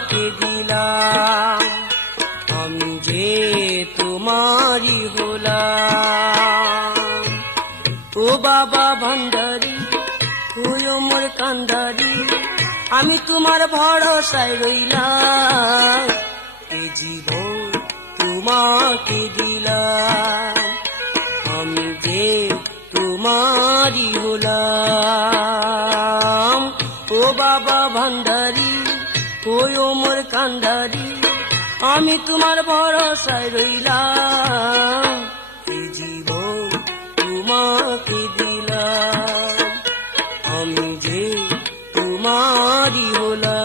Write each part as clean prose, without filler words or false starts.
তোমাকে দিলাম, আমি যে তোমারই হলাম। ও বাবা ভান্ডারী, হইও মোর কান্ডারী, আমি তোমার ভরসায় রইলাম। এ জীবন তোমাকে দিলাম, আমি যে তোমারই হলাম। ও বাবা ভান্ডারী, হইও মোর কান্ডারী, আমি তোমার ভরসায় রইলাম। এ জীবন তোমাকে দিলাম, আমি যে তোমারই হলাম।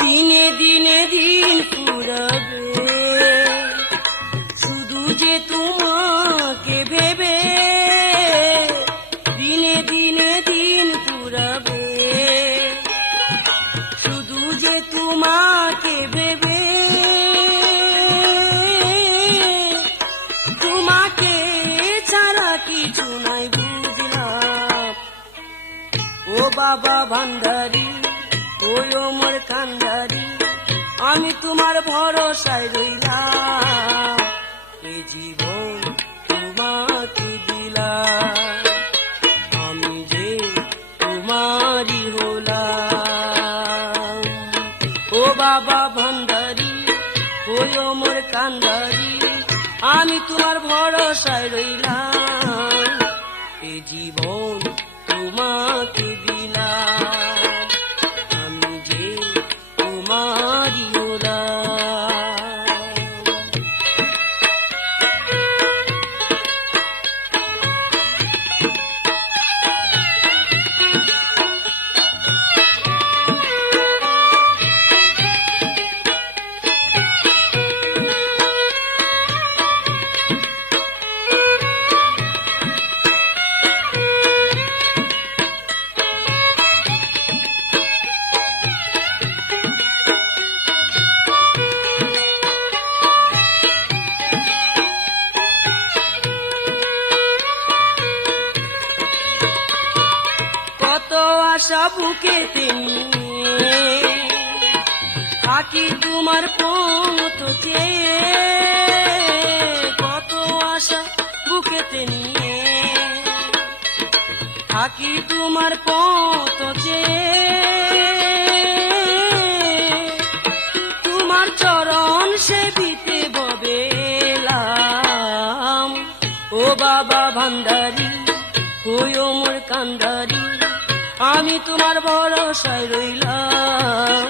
দিনে দিনে দিন ফুরাবে, শুধু যে তোমাকে ভেবে। দিনে দিনে দিন ফুরাবে, শুধু যে তোমাকে ভেবে। তোমাকে ছাড়া কিছু নাই বুঝলাম। ও বাবা ভান্ডারী, হইও মোর কান্ডারী, আমি তোমার ভরসায় রইলাম। এ জীবন তোমাকে দিলাম, আমি যে তোমারই হলাম। ও বাবা ভান্ডারী, হইও মোর কান্ডারী, আমি তোমার ভরসায় রইলাম। এ জীবন তোমাকে দিলাম, আমি যে তোমারই হলাম। কত আশা বুকেতে নিয়ে থাকি তোমার পথ চেয়ে। কত আশা বুকেতে নিয়ে থাকি তোমার পথ চেয়ে। তোমার চরণ সেবিতে ববেলাম। ও বাবা ভান্ডারী, হইও মোর কান্ডারী, আমি তোমার ভরসায় রইলাম।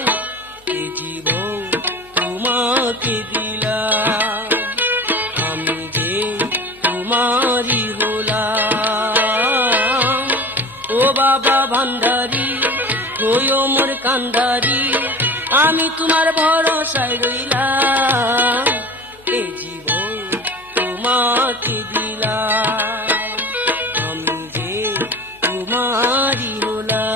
এ জীবন তোমাকে দিলাম, আমি যে তোমারই হলাম। ও বাবা ভান্ডারী, হইও মোর কান্ডারী, আমি তোমার ভরসায় রইলাম। এ জীবন তোমাকে দিলাম, আমি যে তোমারই হলাম।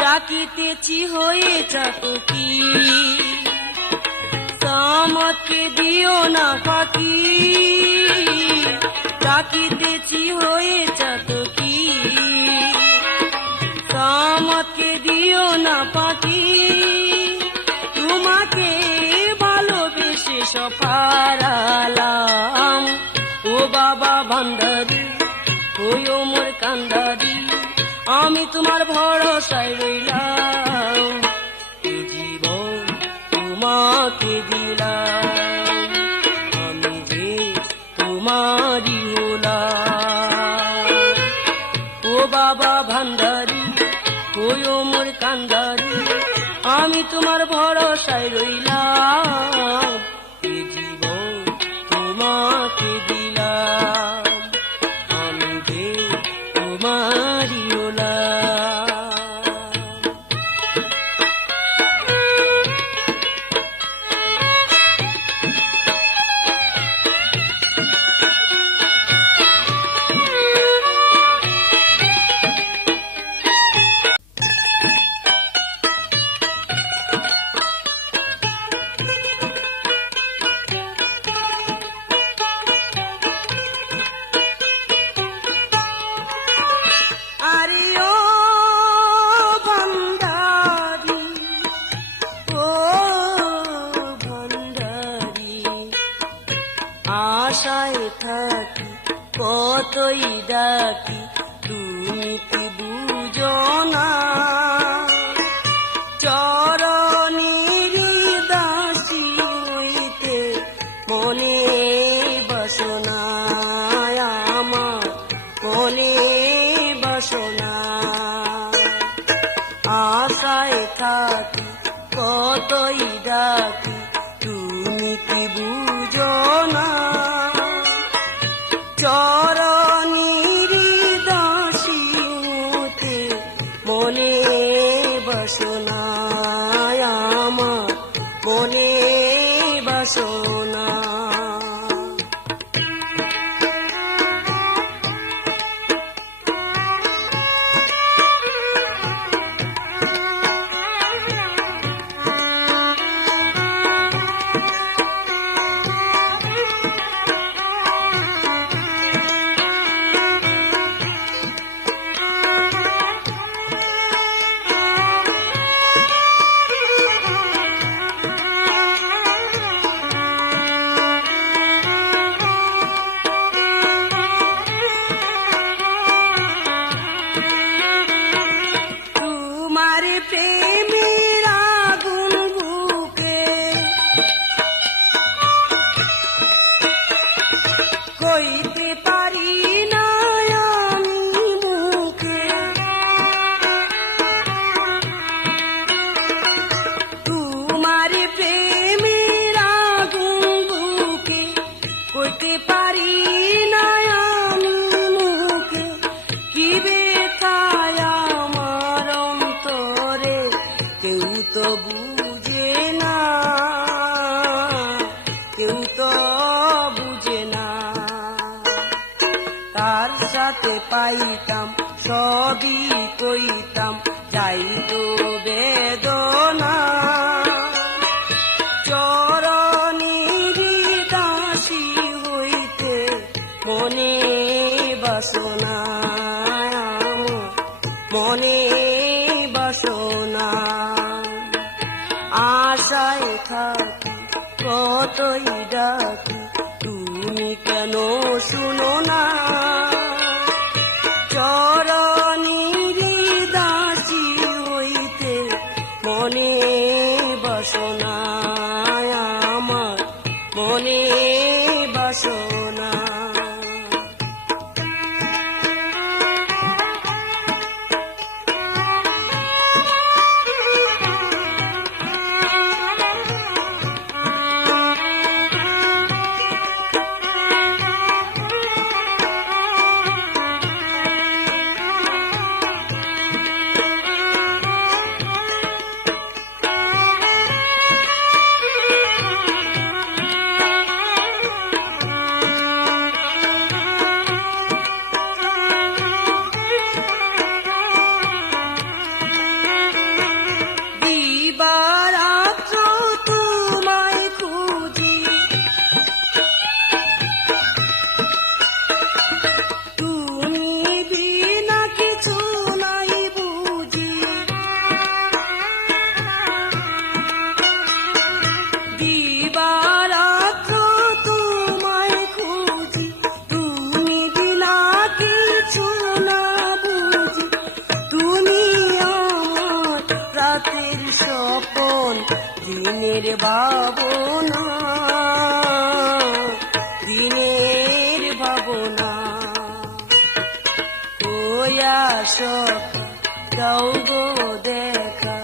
ডাকিতেছি হয়ে চাতকি, আমাকে দিও না ফাঁকি। ডাকিতেছি হয়ে চাতকি, আমাকে দিও না বাবা ভান্ডারি হইও মোর কান্ডারি আমি তোমার ভরসায় রইলাম এ জীবন তোমাকে দিলাম আমি যে তোমারই হলাম ও বাবা ভান্ডারি হইও মোর কান্ডারি আমি তোমার ভরসায় রইলাম এ জীবন তোমাকে দিলাম আমি যে তোমারই হলাম আশায় থাকি কতই ডাকি তুমি কি বুঝো না চরণের দাসী হইতে মনে বাসনা আমার মনে বাসনা আশায় থাকি কতই ডাকি তুমি কি বুঝো না চরণের দাসী হতে মনে বাসনা আমার মনে বাসনা প্রেমের আগুন বুকে কইতে পারি না আমি মুখে তোমার প্রেমের আগুন বুকে কইতে পারি না আমি মুখে কি বেথায় আমার অন্তরে কেউ তো বুঝে না কেউ তো বুঝে না তার সাথে পাইতাম সবই কইতাম যাইতো বেদনা চরণের দাসী হইতে মনে বাসনা মনে বাসনা আশায় থাকি কতই ডাকি তুমি কেন শুনো না চরণের দাসী হইতে মনে বাসনা আমার মনে বাসনা আসো, দাও গো দেখা,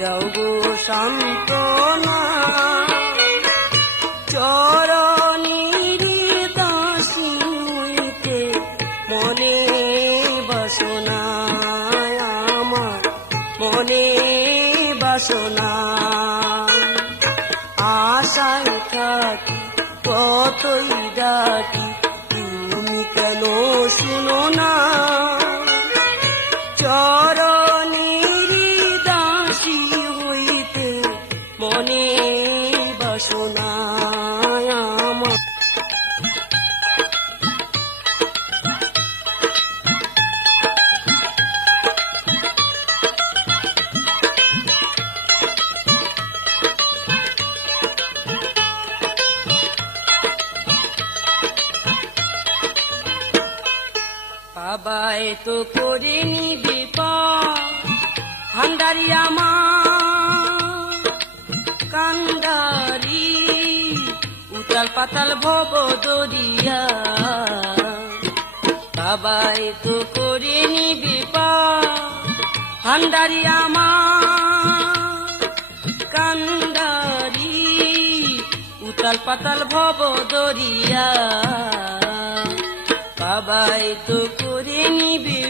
দাও গো সান্ত্বনা। চরণের দাসী হইতে মনে বাসনা, আমার মনে বাসনা। আশায় থাকি কতই ডাকি, তুমি কেন শুনো না। চরণের দাসী হইতে মনে বাসনা আমার। বাবাই তো করে নিবে ভান্ডারি আমার কান্ডারি, উতাল পাতাল ভব দরিয়া। বাবাই তো করে নিবে ভান্ডারি আমার কান্ডারি, উতাল পাতাল ভব দরিয়া। বাবাই তো করে নিবে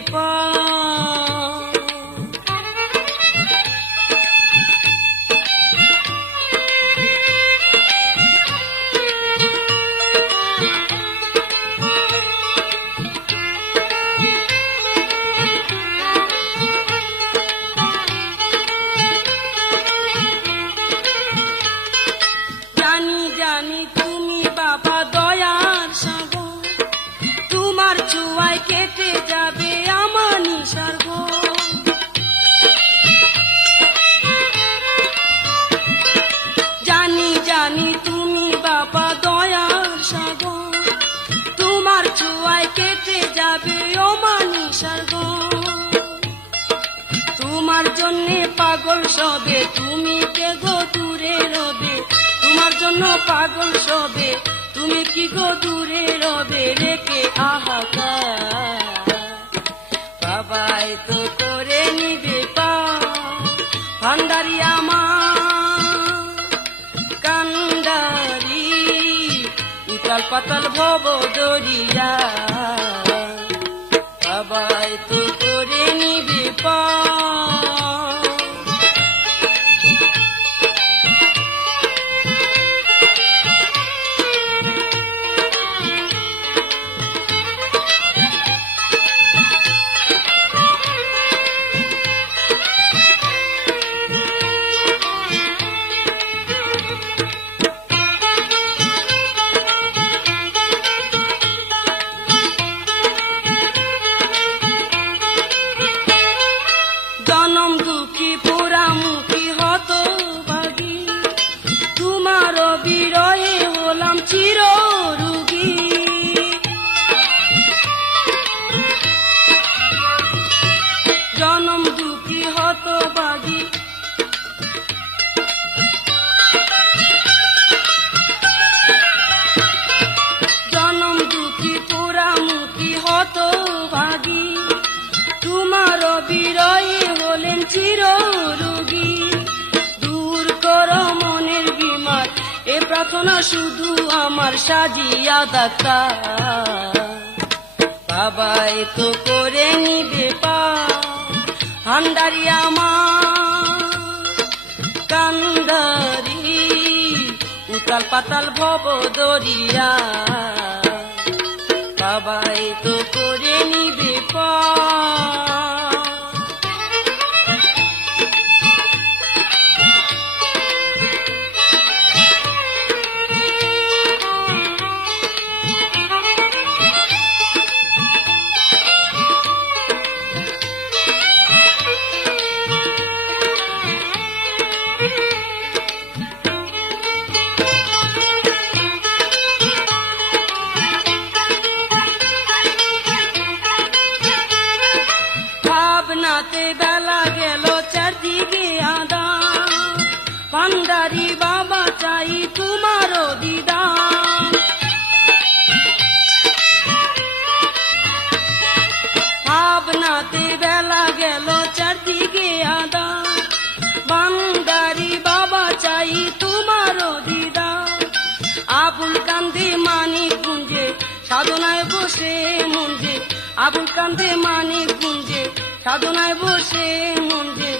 জানি জানি তুমি বাবা দয়ার সাগর, তোমার চুয়ায় কেটে যাবে আমার নিসর্গ। জানি জানি তুমি বাবা দয়ার সাগর, তোমার চুয়ায় কেটে যাবে আমার নিসর্গ। তোমার জন্যে পাগল সবে, তুমি কে গো দূরে রবে। তোমার জন্য পাগল সবে, তুমি কি গো দূরে রবে রেখে হাহাকার। বাবাই তো করে নিবে ভান্ডারি আমার কান্ডারি, উতাল পাতাল ভব দরিয়া। বাবাই তো করে নিবে জনম দুঃখী পোড়ামুখী হত ভাগী, তোমার বিরহে হলাম চির রোগী। জনম দুঃখী হত ভাগী, জনম দুঃখী পোড়ামুখী হত ভাগী, তোমার বিরহে হলেন চির রোগী। দূর কর মনের বিমার, এ প্রার্থনা শুধু আমার সাজিয়া ডাক্তার। বাবাই তো করে নিবে ভান্ডারি আমার কান্ডারি, উতাল পাতাল ভব দরিয়া। বাবাই তো করে নিবে ভাবনাতে বেলা গেল চারদিকে আদা, ভান্ডারি বাবা চাই তোমার দিদার। ভাবনা সাধনায় বসে মন যে আবুল কান্দে মানিক গুঞ্জে, সাধনায় বসে মন যে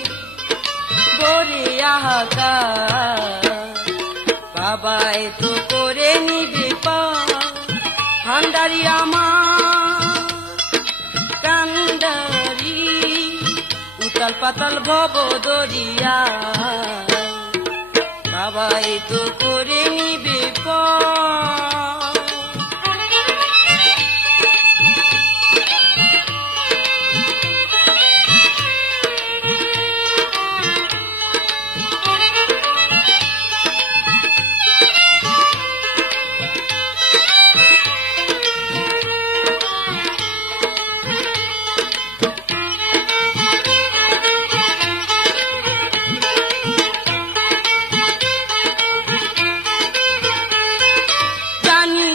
বরে হাহাকার। বাবা এতো করে নিবে পার, ভান্ডারি আমার কান্ডারি, উতাল পাতাল ভব দরিয়া। বাবা এতো করে নিবে পার।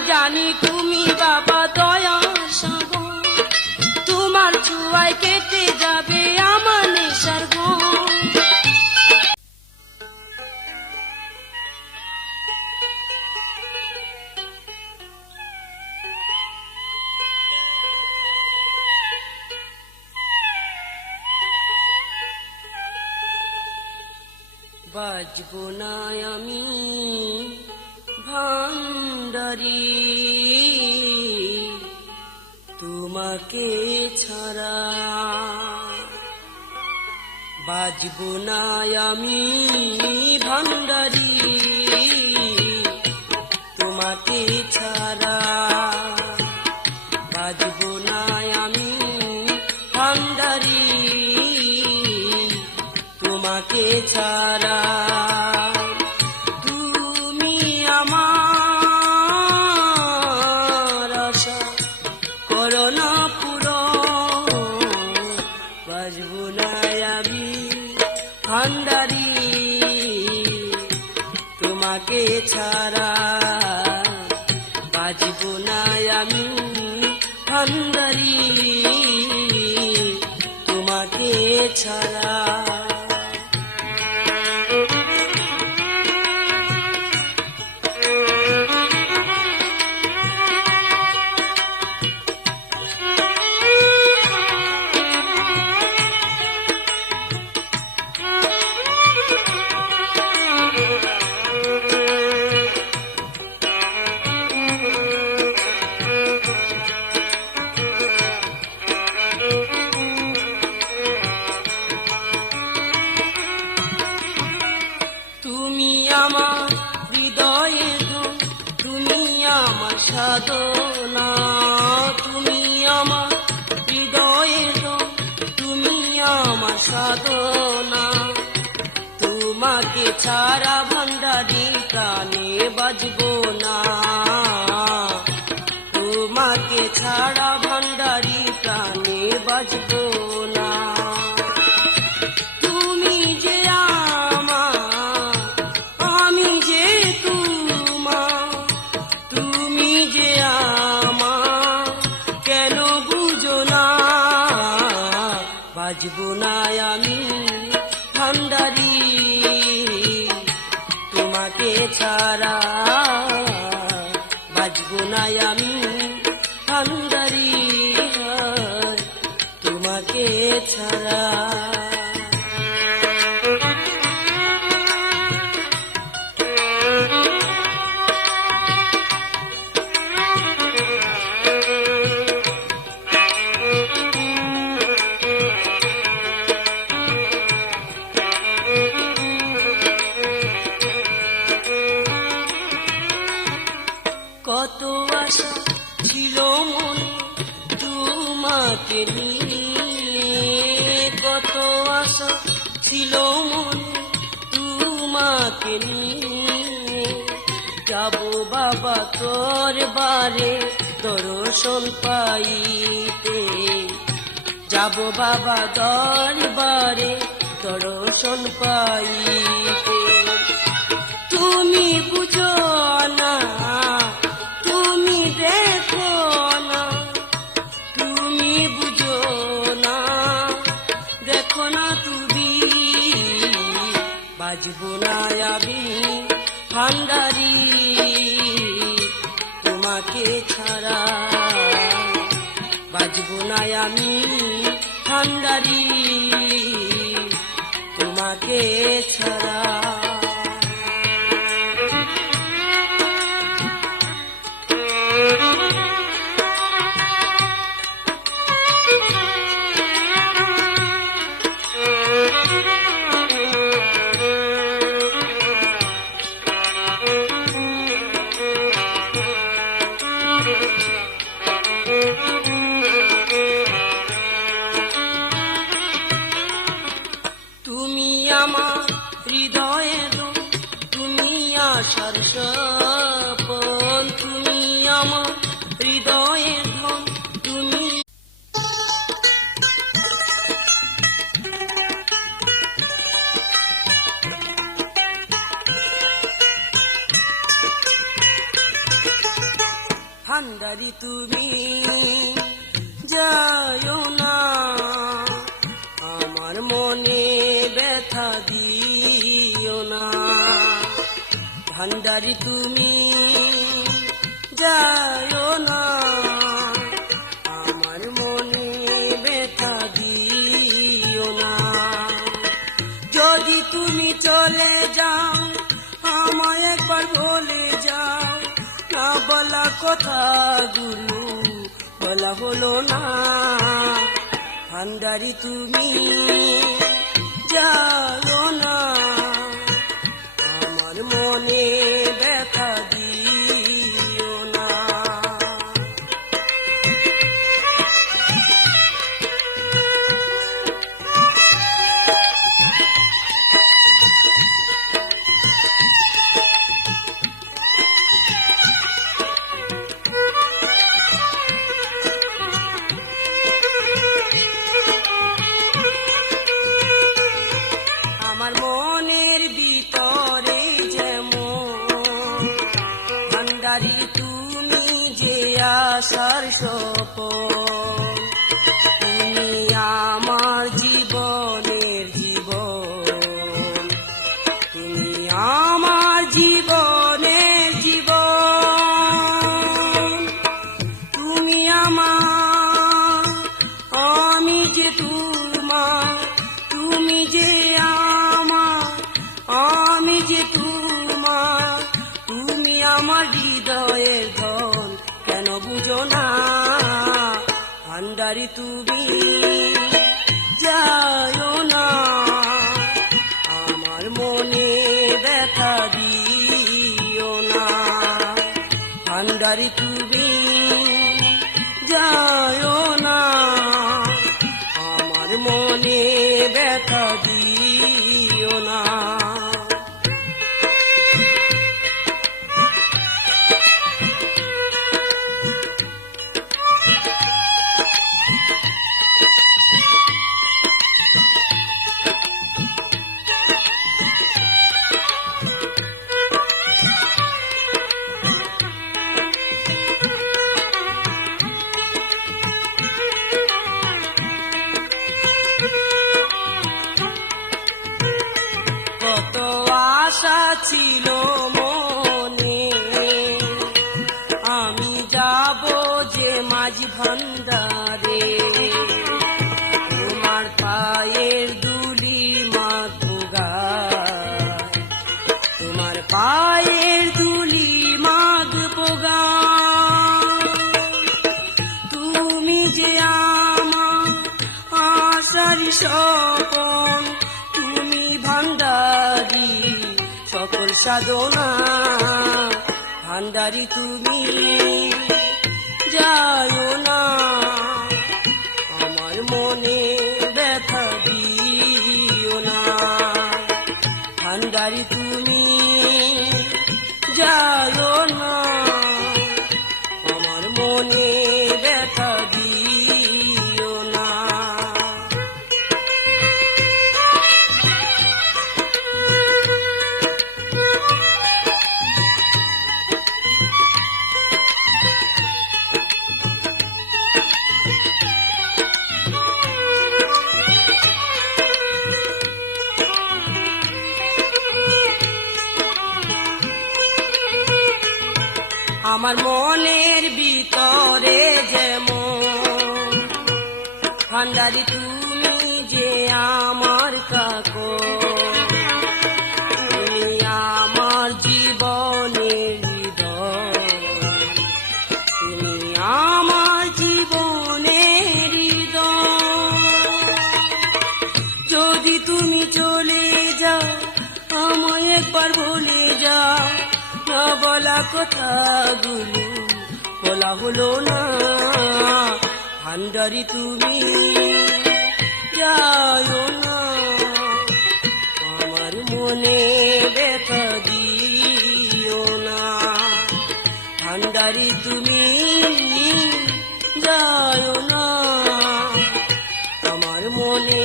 জানি তুমি বাবা দয়ার সাগর, তোমার চুয়ায় কেটে যাবে আমার নেশার ঘর। বাজবো না আমি ভান্ডারি তোমাকে ছাড়া, বাজবো না আমি ভান্ডারি তোমাকে ছাড়া, বাজবো না আমি ভান্ডারি তোমাকে ছাড়া। বাজবো না আমি ভান্ডারি তোমাকে ছাড়া, বাজবো না আমি ভান্ডারি তোমাকে ছাড়া। আমার হৃদয়ের ধন, তুমি আমার সাধনা, তুমি আমার হৃদয়ের ধন, তুমি আমার সাধনা। তোমাকে ছাড়া ভান্ডারি প্রাণে বাজবো না, তোমাকে ছাড়া ভান্ডারি প্রাণে বাজবো না। তুমি যে বাজবো না আমি ভান্ডারি তোমাকে ছাড়া, বাজবো না আমি ভান্ডারি তোমাকে ছাড়া। কত আশা ছিল মনে তোমাকে নিয়ে, কত আশা ছিল মনে তোমাকে নিয়ে। যাবো বাবা তোর বারে দর্শন পাইতে, যাবো বাবা দরবারে দর্শন পাইতে। তুমি বুঝো না, তুমি দেখো না, তুমি বুঝো না, দেখো না তুমি। বাজবো না আমি ভান্ডারি তোমাকে ছাড়া। বাজবো না আমি ভান্ডারি তোমাকে ছাড়া। তুমি আমার হৃদয়ে দো, তুমি আশার সপন, তুমি আমার হৃদয়ে ধন, তুমি ভান্ডারি তুমি যায়ো না, আমার মনে ব্যথা দিও না। ভান্ডারি তুমি যায়ো না, আমার মনে ব্যথা দিও না। যদি তুমি চলে যাও আমায় একবার বলে যাও, না বলা কথাগুলো বলা হলো না। ভান্ডারি তুমি যাও না, আমার মনে ব্যথা দিও না। আমার মনের ভিতরে যেমন ভান্ডারি তুমি যে আশার সপন, তুমি আমার জীবনের জীবন, তুমি আমার জীবনের জীবন। তুমি আমার, আমি যে তোমার, তুমি যে আমি যে তোমার, তুমি আমার হৃদয়ের ধন, কেন বুঝো না। ভান্ডারি তুমি যায়ো না, আমার মনে ব্যথা দিও না। ভান্ডারি তুমি যায়ো না, আমার মনে ব্যথা দিও না। কত আশা ছিল মনে, আমি যাব যে মাঝি ভান্ডারে, তোমার পায়ের দুলি মাখবো গায়, তোমার পায়ের দুলি মাখবো গায়। তুমি যে আমার আশার সপন, তুমি ভান্ডারি সকল সাধনা। ভান্ডারি তুমি যায়ো না, আমার মনে ব্যথা দিও না। ভান্ডারি তুমি যায়ো না, আমার মনে ব্যথা দিও না। আমার মনের ভিতরে যেমন ভান্ডারি তুমি যে আমার কাকর, তুমি আমার জীবনের হৃদয়, তুমি আমার জীবনের হৃদয়। যদি তুমি চলে যাও আমায় একবার ভুলে যাও, না বলা কথাগুলো বলা হলো না। ভান্ডারি তুমি যাও না, আমার মনে ব্যথা দিও না। ভান্ডারি তুমি যাও না, আমার মনে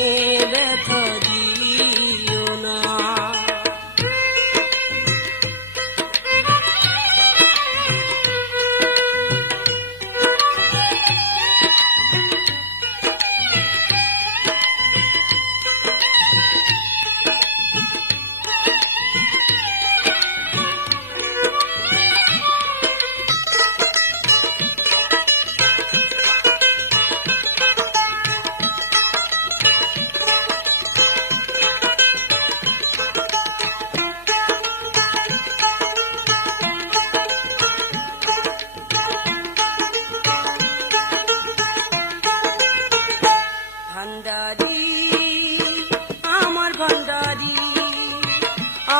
ব্যথা দিও না। ভান্ডারি আমার ভান্ডারি,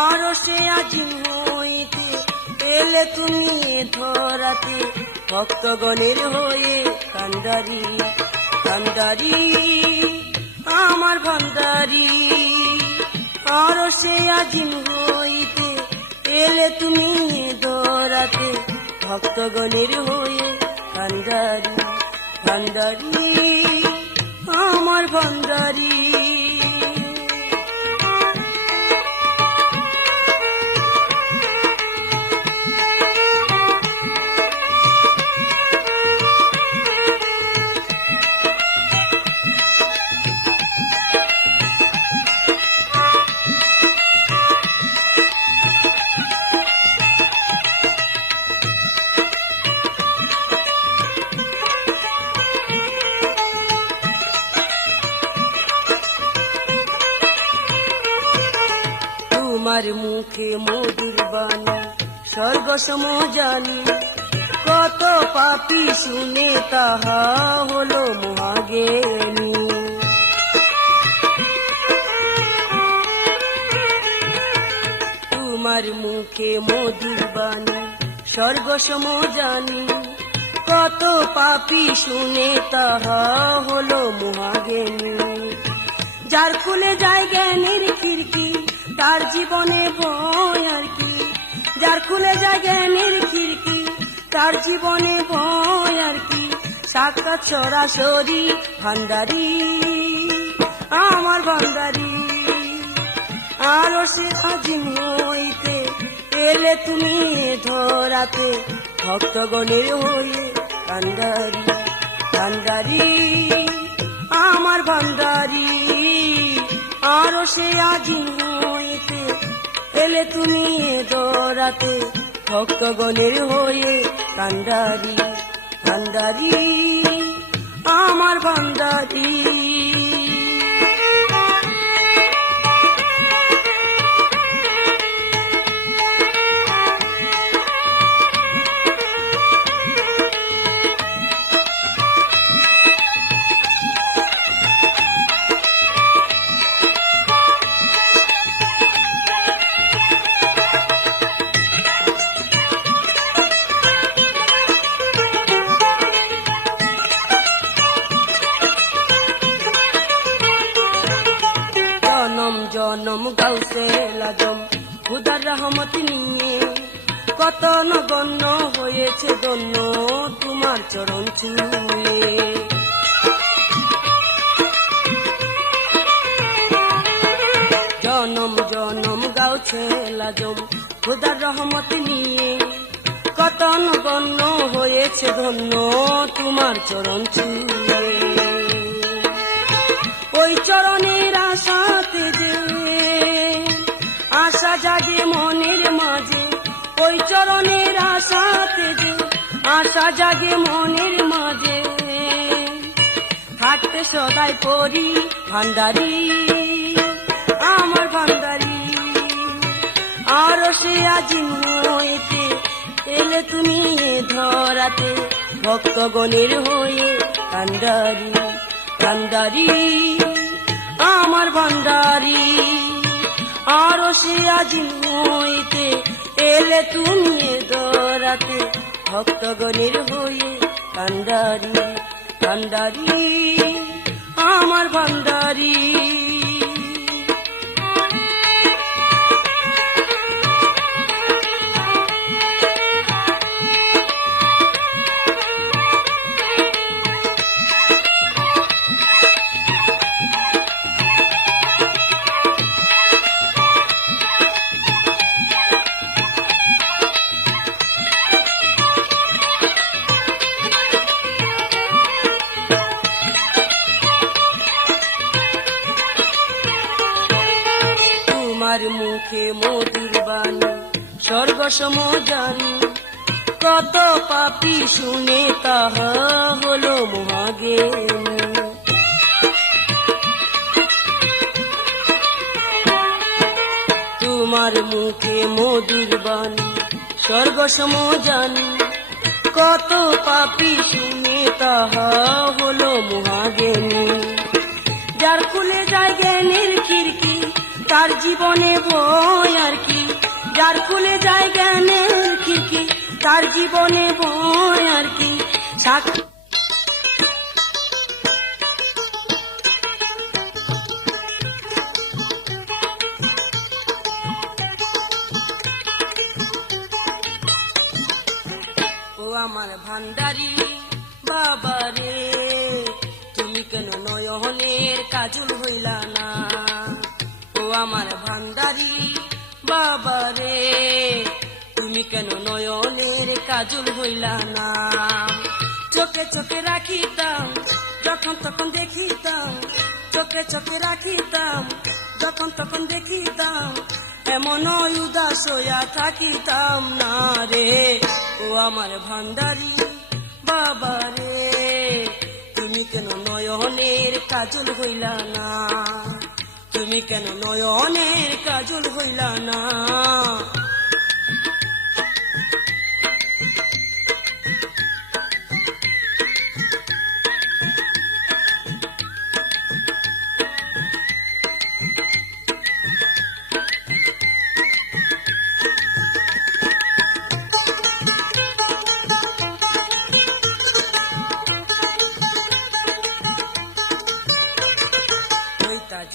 আরো সে আজিম হইতে এলে তুমি ধরাতে, ভক্তগণের হয়ে কান্ডারি। ভান্ডারি আমার ভান্ডারি, আরো সে আজিম হইতে এলে তুমি ধরাতে, ভক্তগণের হয়ে কান্ডারি। ভান্ডারি আমার ভান্ডারি। তোমার মুখে মধুর বাণী স্বর্গ সম জানি, কত পাপী শুনে তাহা হলো মহাজ্ঞানী। তোমার মুখে মধুর বাণী স্বর্গ সম জানি, কত পাপী শুনে তাহা হলো মহাজ্ঞানী। যার খুলে যায় জ্ঞানের খিড়কি তার জীবনে ভয় আর কি, যার খুলে যায় জ্ঞানের খিড়কি তার জীবনে ভয় আর কি। সাক্ষাৎ সরাসরি ভান্ডারি আমার ভান্ডারি, আরো সে আজিম হইতে এলে তুমি ধরাতে, ভক্তগণের হয়ে কান্ডারি। ভান্ডারি আমার ভান্ডারি, আরো সে আজিম হইতে এলে তুমি ধরাতে, ভক্তগণের হয়ে কান্ডারি। ভান্ডারি আমার ভান্ডারি। জনম গাউসে লাজম খুদার রহমত নিয়ে, কত নগণ্য হয়েছে ধন্য তোমার চরণ ছুঁয়ে। জনম জনম গাউছে লাজম খুদার রহমত নিয়ে, কত নগণ্য হয়েছে ধন্য তোমার চরণ ছুঁয়ে। ওই চরণের আশাতে যে আশা জাগে মনের মাঝে, ওই চরণের আশাতে যে আশা জাগে মনের মাঝে, ডাকতে সদাই পরি ভান্ডারি আমার ভান্ডারি। আর সে আজি হইতে এলে তুমি ধরাতে ভক্তগণের হয়ে কান্ডারি কান্ডারি আমার ভান্ডারি। আর সে আজি হইতে এলে তুমি ধরাতে ভক্তগণের হয়ে কান্ডারি কান্ডারি আমার ভান্ডারি। তোমার মুখে মধুর বাণী স্বর্গ সম জানি, কত পাপী শুনে তাহা হলো মহাজ্ঞানী। তোমার মুখে মধুর বাণী স্বর্গ সম জানি, কত পাপী শুনে তাহা হলো মহাজ্ঞানী। যার খুলে যায় জ্ঞানের খিড়কি তার জীবনে ভয় আর কি, যার খুলে যায় জ্ঞানের খিড়কি তার জীবনে ভয় আর কি। ও আমার ভান্ডারি বাবা রে, তুমি কেন নয়নের কাজল হইলা না? ও আমার ভান্ডারি বাবা রে, তুমি কেন নয়নের কাজল হইলা না? চোখে চোখে রাখিতাম যখন তখন দেখিতাম, চোখে চোখে রাখিতাম যখন তখন দেখিতাম, এমন উদাস হইয়া থাকিতাম না রে। ও আমার ভান্ডারি বাবা রে, তুমি কেন নয়নের কাজল হইলা না? তুমি কেন নয়নের কাজল হইলা না?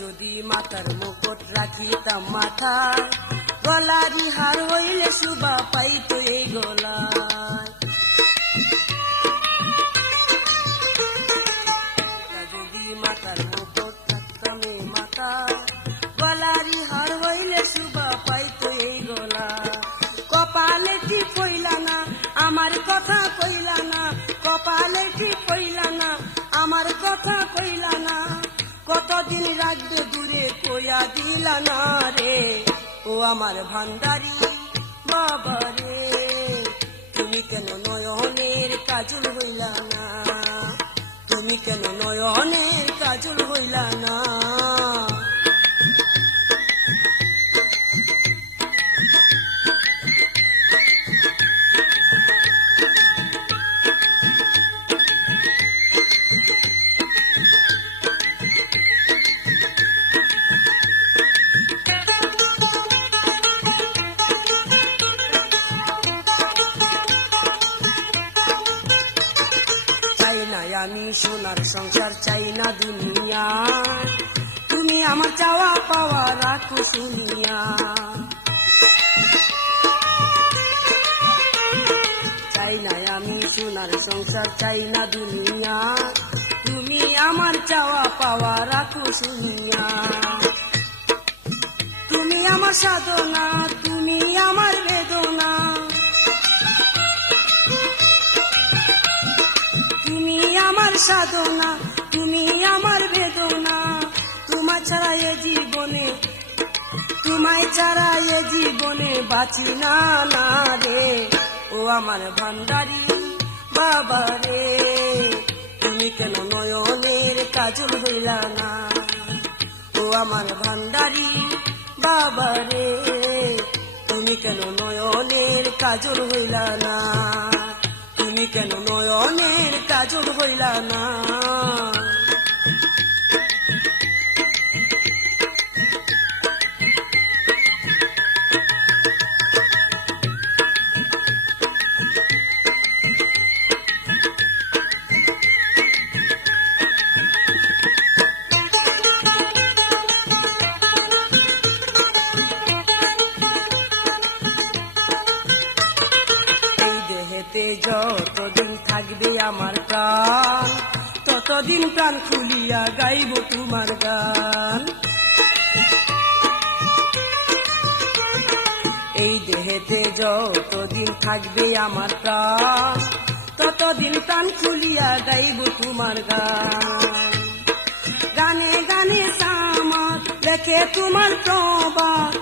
যদি মাথার মুকুট রাখিতাম মাথায়, গলারি হার হইলে শুভা পাইতো এই গলায়। যদি মাথার মুকুট রাখতাম মাথায়, গলারি হার হইলে শুভা পাইতো এই গলায়। কপালে ঠিক হইলা না আমার কথা কইলা না, কপালে ঠিক হইলা না আমার কথা কইলা না, কতদিন রাখবে দূরে কইয়া দিলা না রে। ও আমার ভান্ডারি বাবা রে, তুমি কেন নয়নের কাজল হইলা না? তুমি কেন নয়নের কাজল হইলা না? আমি সোনার সংসার চাই না দুনিয়া, তুমি আমার চাওয়া পাওয়া রাখো শুনিয়া। চাই না আমি সোনার সংসার চাই না দুনিয়া, তুমি আমার চাওয়া পাওয়া রাখো শুনিয়া। তুমি আমার সাধনা, তুমি আমার বেদনা, তুমি আমার সাধনা, তুমি আমার বেদনা। তোমার ছাড়া এ জীবনে, তোমায় ছাড়া এ জীবনে বাঁচি না না রে। ও আমার ভান্ডারি বাবা রে, তুমি কেন নয়নের কাজল হইলা না। ও আমার ভান্ডারি বাবা রে, তুমি কেন নয়নের কাজল হইলা না, তুমি কেন নয়নের কাজল হইলা না। যতদিন থাকবে আমার প্রাণ, ততদিন প্রাণ খুলিয়া গাইব তোমার গান। এই দেহেতে যতদিন থাকবে আমার প্রাণ, ততদিন প্রাণ খুলিয়া গাইব তোমার গান। গানে গানে সামার লেখে তোমার প্রবাদ,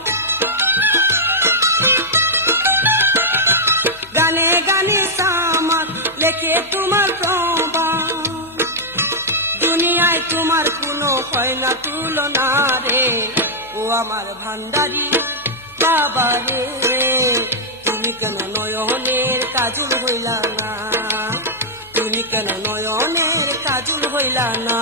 গানে গানে সামার লেখে তোমার প্রবাদ। দুনিয়ায় তোমার কোনো হয় না তুলনা রে, ও আমার ভান্ডারি বাবা রে, তুমি কেন নয়নের কাজল হইলা না, তুমি কেন নয়নের কাজল হইলা না।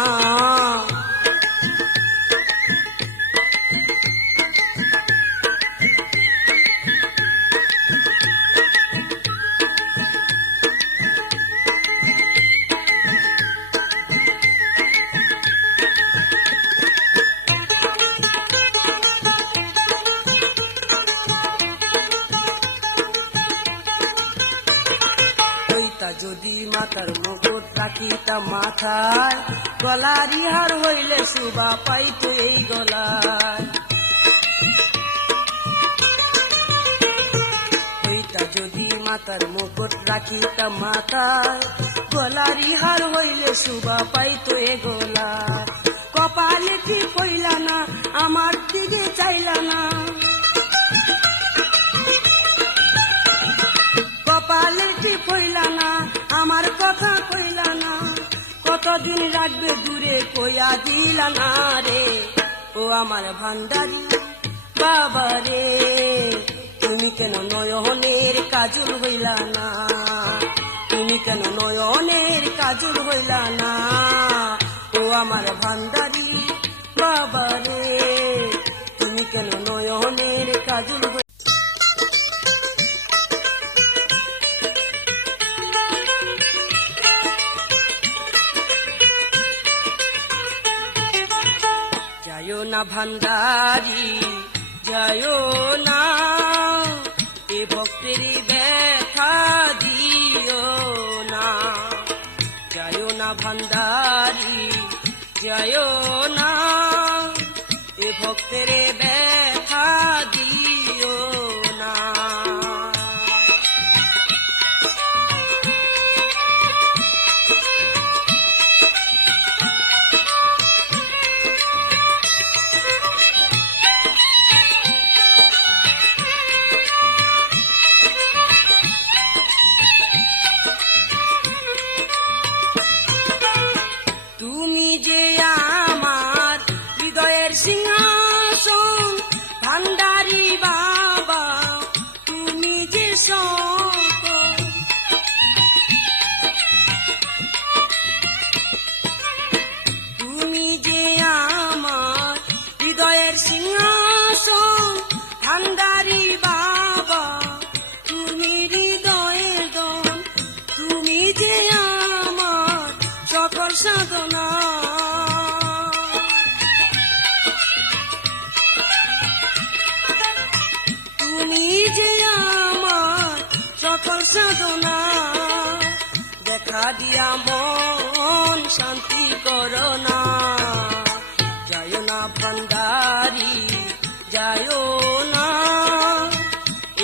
যদি মাথার মুকুট রাখিতাম মাথায়, গলারি হার হইলে শোভা পাইত এই গলায়। ওইটা যদি মাথার মুকুট রাখিতাম মাথায়, গলারি হার হইলে শোভা পাইত এ গলায়। কপালে ঠিক হইলা না, আমার দিকে চাইলা না, কপালে ঠিক হইলা না, আমার কথা কইলা না। কতদিন রাখবে দূরে কইয়া দিলা না রে, ও আমার ভান্ডারি বাবা রে, তুমি কেন নয়নের কাজল হইলা না, তুমি কেন নয়নের কাজল হইলা না। ও আমার ভান্ডারি বাবা রে, তুমি কেন নয়নের কাজল হইলা। যায়ো না ভান্ডারি যায়ো না, এ ভক্তের ব্যথা দিও না। যায়ো না ভান্ডারি যায়ো না, এ ভক্তের ব্যথা দিও না। সিংহাসন ভান্ডারি বাবা, তুমি যে সকল, তুমি যে আমার হৃদয়ের সিংহাসন ভান্ডারি বাবা, তুমি হৃদয়ের দন, তুমি যে আমার সকল সাধনা। যে আমার সকল সাধনা, দেখা দিয়া মন শান্তি করো না। যায়ো না ভান্ডারি যায়ো না,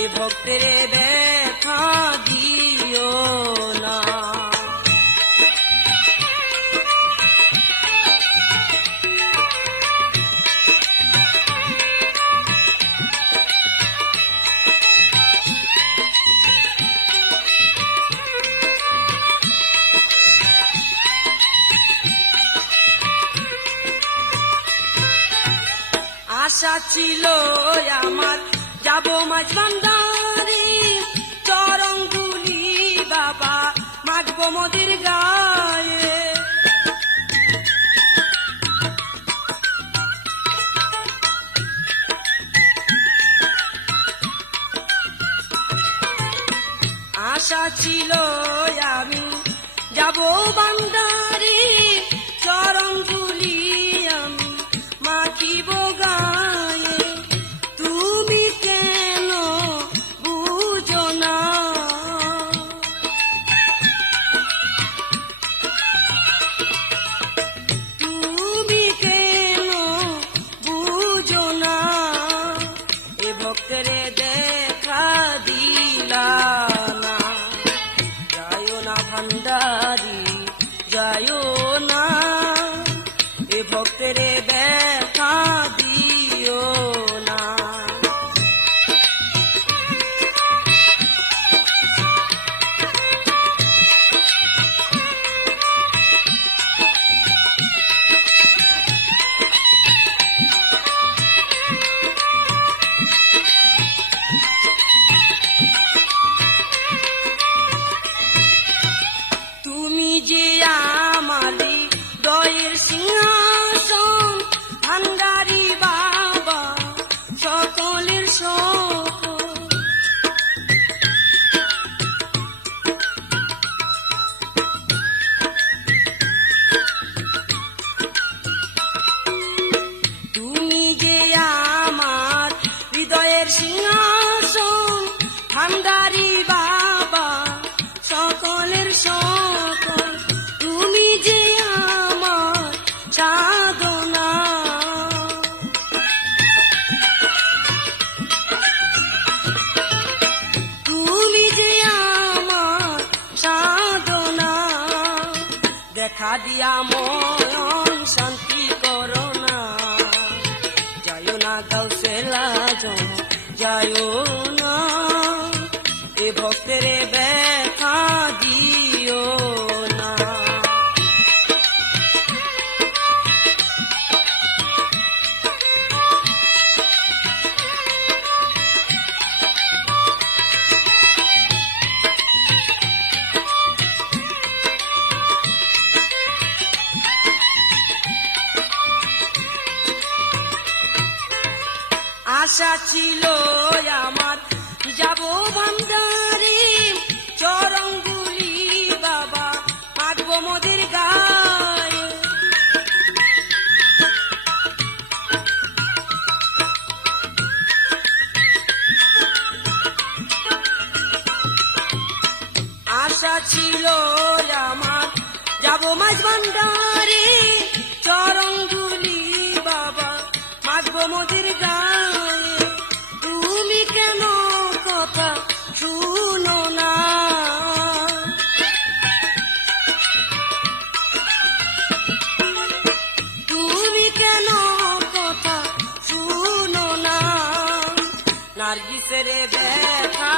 এ ভক্তের ব্যথা দিও না। আশা ছিল আমার যাব মাঝ ভান্ডারি, চরণগুলি বাবা মাগবো মোদের গায়ে। আশা ছিল আমি যাব ভান্ডারি, চরণগুলি আমি মাখিব গায়ে। তুমি কেন বুঝো না, তুমি কেন বুঝো না, এ ভক্তরে দেখা দিলা না। যায়ও না ভান্ডারি যায়ও না, এ ভক্তরে দেখা দিও না। তুমি যে আমারি দয়ের সিংহাসন, ভান্ডারি বাবা সকলের সকল। তুমি যে আমার হৃদয়ের সিংহাসন, ভান্ডারি বাবা সকলের সকল। তুমি যে আমার সাধনা, তুমি যে আমার সাধনা। দেখা দিয়া মন শান্তি করো না, যায়ও না গাউসেলা জম যায়ও না, এ ভক্তরে ব্যথা দিও না। আশা ছিল আমার যাব ভান্ডারি, চরণগুলি বাবা মাগবো মোদের গায়ে। আশা ছিল আমার যাব মাঝ ভান্ডারি, চরণগুলি বাবা মাগবো মোদের গায়ে। তুমি কেন কথা শুনো না, তুমি কেন কথা শুনো না, নার্গিসের ব্যথা